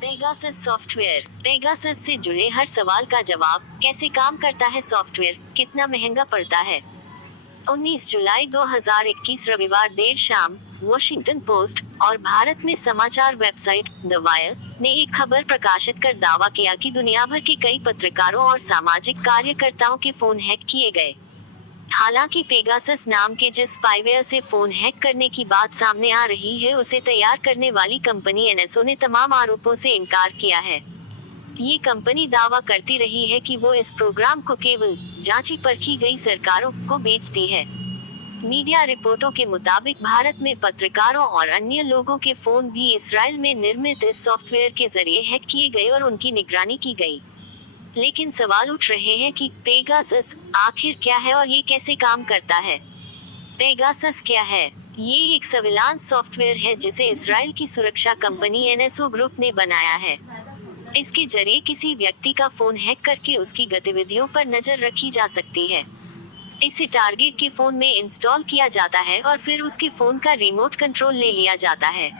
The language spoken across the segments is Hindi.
Pegasus software. पेगासस से जुड़े हर सवाल का जवाब। कैसे काम करता है सॉफ्टवेयर, कितना महंगा पड़ता है। 19 जुलाई 2021 रविवार देर शाम, वॉशिंगटन पोस्ट और भारत में समाचार वेबसाइट द वायर ने एक खबर प्रकाशित कर दावा किया कि दुनिया भर के कई पत्रकारों और सामाजिक कार्यकर्ताओं के फोन हैक किए गए। हालांकि पेगासस नाम के जिस स्पाईवेयर से फोन हैक करने की बात सामने आ रही है, उसे तैयार करने वाली कंपनी एनएसओ ने तमाम आरोपों से इनकार किया है। ये कंपनी दावा करती रही है कि वो इस प्रोग्राम को केवल जांची परखी गई सरकारों को बेचती है। मीडिया रिपोर्टों के मुताबिक भारत में पत्रकारों और अन्य लोगों के फोन भी इसराइल में निर्मित इस सॉफ्टवेयर के जरिए हैक किए गए और उनकी निगरानी की गई। लेकिन सवाल उठ रहे हैं कि पेगासस आखिर क्या है और ये कैसे काम करता है। पेगासस क्या है? ये एक सर्विलांस सॉफ्टवेयर है जिसे इसराइल की सुरक्षा कंपनी एनएसओ ग्रुप ने बनाया है। इसके जरिए किसी व्यक्ति का फोन हैक करके उसकी गतिविधियों पर नजर रखी जा सकती है। इसे टारगेट के फोन में इंस्टॉल किया जाता है और फिर उसके फोन का रिमोट कंट्रोल ले लिया जाता है।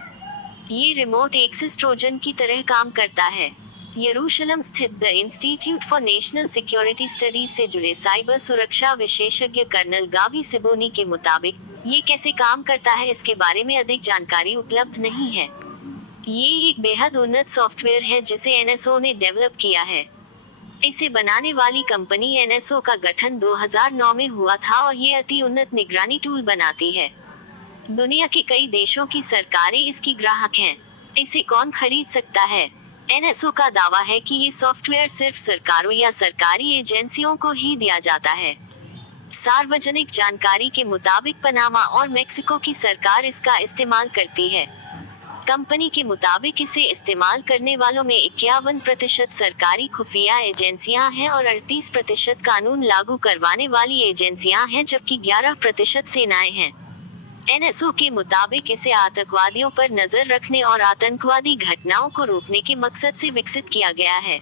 ये रिमोट एक्सेस ट्रोजन की तरह काम करता है। यरूशलेम स्थित the institute for national security studies से जुड़े साइबर सुरक्षा विशेषज्ञ कर्नल गाबी सिबोनी के मुताबिक ये कैसे काम करता है इसके बारे में अधिक जानकारी उपलब्ध नहीं है। ये एक बेहद उन्नत सॉफ्टवेयर है जिसे एनएसओ ने डेवलप किया है। इसे बनाने वाली कंपनी एनएसओ का गठन 2009 में हुआ था और ये अति उन्नत निगरानी टूल बनाती है। दुनिया के कई देशों की सरकारें इसकी ग्राहक हैं। इसे कौन खरीद सकता है? एनएसओ का दावा है कि ये सॉफ्टवेयर सिर्फ सरकारों या सरकारी एजेंसियों को ही दिया जाता है। सार्वजनिक जानकारी के मुताबिक पनामा और मेक्सिको की सरकार इसका इस्तेमाल करती है। कंपनी के मुताबिक इसे इस्तेमाल करने वालों में 51% सरकारी खुफिया एजेंसियां हैं और 38% कानून लागू करवाने वाली एजेंसियां हैं, जबकि 11% सेनाएं हैं। एनएसओ के मुताबिक इसे आतंकवादियों पर नजर रखने और आतंकवादी घटनाओं को रोकने के मकसद से विकसित किया गया है।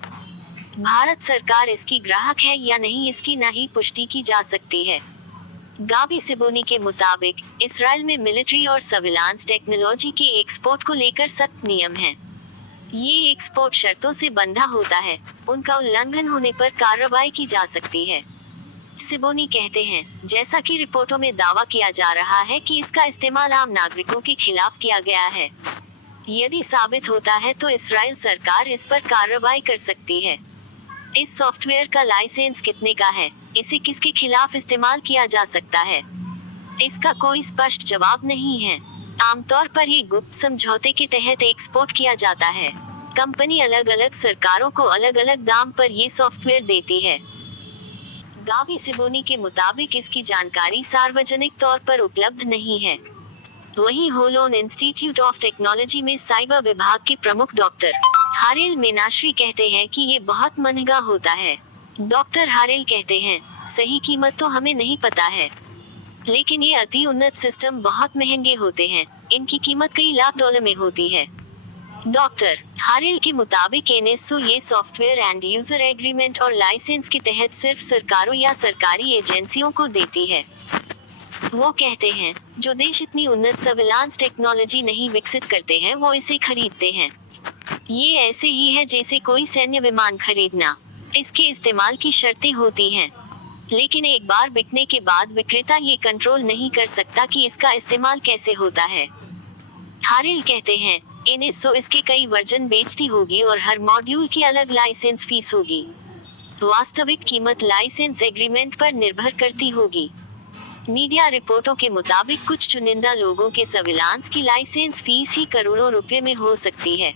भारत सरकार इसकी ग्राहक है या नहीं, इसकी न ही पुष्टि की जा सकती है। गाबी सिबोनी के मुताबिक इसराइल में मिलिट्री और सर्विलांस टेक्नोलॉजी के एक्सपोर्ट को लेकर सख्त नियम हैं। ये एक्सपोर्ट शर्तों से बंधा होता है, उनका उल्लंघन होने पर कार्रवाई की जा सकती है। सिबोनी कहते हैं, जैसा कि रिपोर्टों में दावा किया जा रहा है कि इसका इस्तेमाल आम नागरिकों के खिलाफ किया गया है। यदि साबित होता है तो इसराइल सरकार इस पर कार्रवाई कर सकती है। इस सॉफ्टवेयर का लाइसेंस कितने का है? इसे किसके खिलाफ इस्तेमाल किया जा सकता है? इसका कोई स्पष्ट जवाब नहीं है। आमतौर पर ये गुप्त समझौते के तहत एक्सपोर्ट किया जाता है। कंपनी अलग अलग सरकारों को अलग अलग दाम पर ये सॉफ्टवेयर देती है। गाबी सिबोनी के मुताबिक इसकी जानकारी सार्वजनिक तौर पर उपलब्ध नहीं है। वहीं होलोन इंस्टीट्यूट ऑफ टेक्नोलॉजी में साइबर विभाग के प्रमुख डॉक्टर हारेल मेनाश्री कहते हैं कि ये बहुत महंगा होता है। डॉक्टर हारेल कहते हैं, सही कीमत तो हमें नहीं पता है, लेकिन ये अति उन्नत सिस्टम बहुत महंगे होते हैं। इनकी कीमत कई लाख डॉलर में होती है। डॉक्टर हारेल के मुताबिक एनएसओ ये सॉफ्टवेयर एंड यूजर एग्रीमेंट और लाइसेंस के तहत सिर्फ सरकारों या सरकारी एजेंसियों को देती है। वो कहते हैं, जो देश इतनी उन्नत सर्विलांस टेक्नोलॉजी नहीं विकसित करते हैं, वो इसे खरीदते हैं। ये ऐसे ही है जैसे कोई सैन्य विमान खरीदना। इसके इस्तेमाल की शर्तें होती हैं, लेकिन एक बार बिकने के बाद विक्रेता ये कंट्रोल नहीं कर सकता कि इसका इस्तेमाल कैसे होता है। हारेल कहते हैं, एनएसओ इसके कई वर्जन बेचती होगी और हर मॉड्यूल की अलग लाइसेंस फीस होगी। वास्तविक कीमत लाइसेंस एग्रीमेंट पर निर्भर करती होगी। मीडिया रिपोर्टों के मुताबिक कुछ चुनिंदा लोगों के सर्विलांस की लाइसेंस फीस ही करोड़ों रुपए में हो सकती है।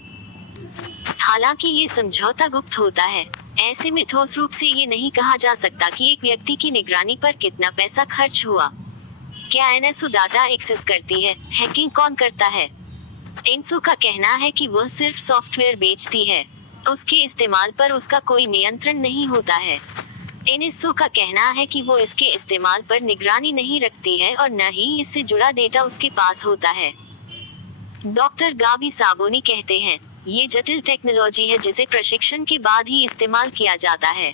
हालांकि ये समझौता गुप्त होता है, ऐसे में ठोस रूप से ये नहीं कहा जा सकता कि एक व्यक्ति की निगरानी पर कितना पैसा खर्च हुआ। क्या एनएसओ डाटा एक्सेस करती है? हैकिंग कौन करता है? एनएसओ का कहना है कि वह सिर्फ सॉफ्टवेयर बेचती है, उसके इस्तेमाल पर उसका कोई नियंत्रण नहीं होता है। एनएसओ का कहना है कि वो इसके इस्तेमाल पर निगरानी नहीं रखती है और न ही इससे जुड़ा डेटा उसके पास होता है। डॉक्टर गाबी साबोनी कहते हैं, ये जटिल टेक्नोलॉजी है जिसे प्रशिक्षण के बाद ही इस्तेमाल किया जाता है।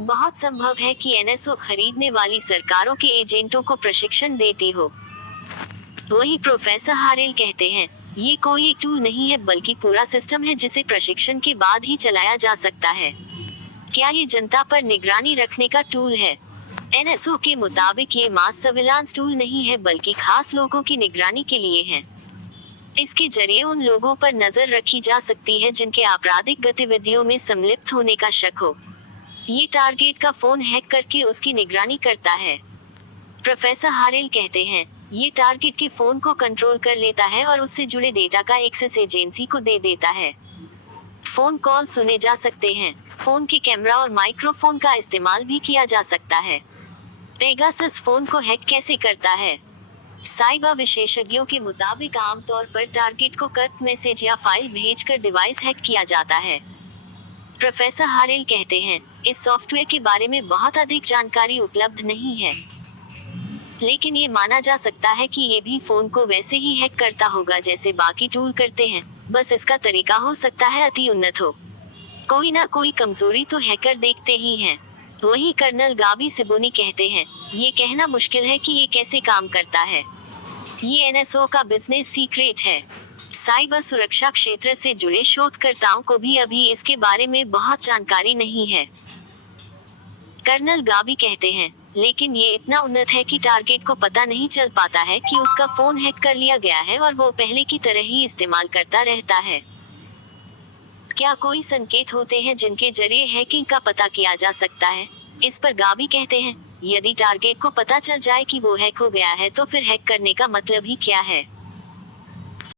बहुत संभव है कि एनएसओ खरीदने वाली सरकारों के एजेंटों को प्रशिक्षण देती हो। वही प्रोफेसर हारेल कहते हैं, ये कोई एक टूल नहीं है बल्कि पूरा सिस्टम है जिसे प्रशिक्षण के बाद ही चलाया जा सकता है। क्या ये जनता पर निगरानी रखने का टूल है? एनएसओ के मुताबिक ये मास सर्विलांस टूल नहीं है बल्कि खास लोगों की निगरानी के लिए है। इसके जरिए उन लोगों पर नजर रखी जा सकती है जिनके आपराधिक गतिविधियों में सम्मिलित होने का शक हो। ये टारगेट का फोन हैक करके उसकी निगरानी करता है। प्रोफेसर हारेल कहते हैं, ये टारगेट के फोन को कंट्रोल कर लेता है और उससे जुड़े डेटा का एक्सेस एजेंसी को दे देता है। फोन कॉल सुने जा सकते हैं। फोन के कैमरा और माइक्रोफोन का इस्तेमाल भी किया जा सकता है। पेगासस फोन को हैक कैसे करता है? साइबर विशेषज्ञों के मुताबिक आमतौर पर टारगेट को कर्ट मैसेज या फाइल भेजकर डिवाइस हैक किया जाता है। प्रोफेसर हारेल कहते हैं, इस सॉफ्टवेयर के बारे में बहुत अधिक जानकारी उपलब्ध नहीं है, लेकिन ये माना जा सकता है कि ये भी फोन को वैसे ही हैक करता होगा जैसे बाकी टूल करते हैं, बस इसका तरीका हो सकता है अति उन्नत हो। कोई ना कोई कमजोरी तो हैकर देखते ही हैं। वहीं कर्नल गाबी सिबोनी कहते हैं, ये कहना मुश्किल है कि ये कैसे काम करता है। ये एनएसओ का बिजनेस सीक्रेट है। साइबर सुरक्षा क्षेत्र से जुड़े शोधकर्ताओं को भी अभी इसके बारे में बहुत जानकारी नहीं है। कर्नल गाबी कहते हैं, लेकिन ये इतना उन्नत है कि टारगेट को पता नहीं चल पाता है कि उसका फोन हैक कर लिया गया है और वो पहले की तरह ही इस्तेमाल करता रहता है। क्या कोई संकेत होते हैं जिनके जरिए हैकिंग का पता किया जा सकता है? इस पर गाबी कहते हैं, यदि टारगेट को पता चल जाए कि वो हैक हो गया है तो फिर हैक करने का मतलब ही क्या है?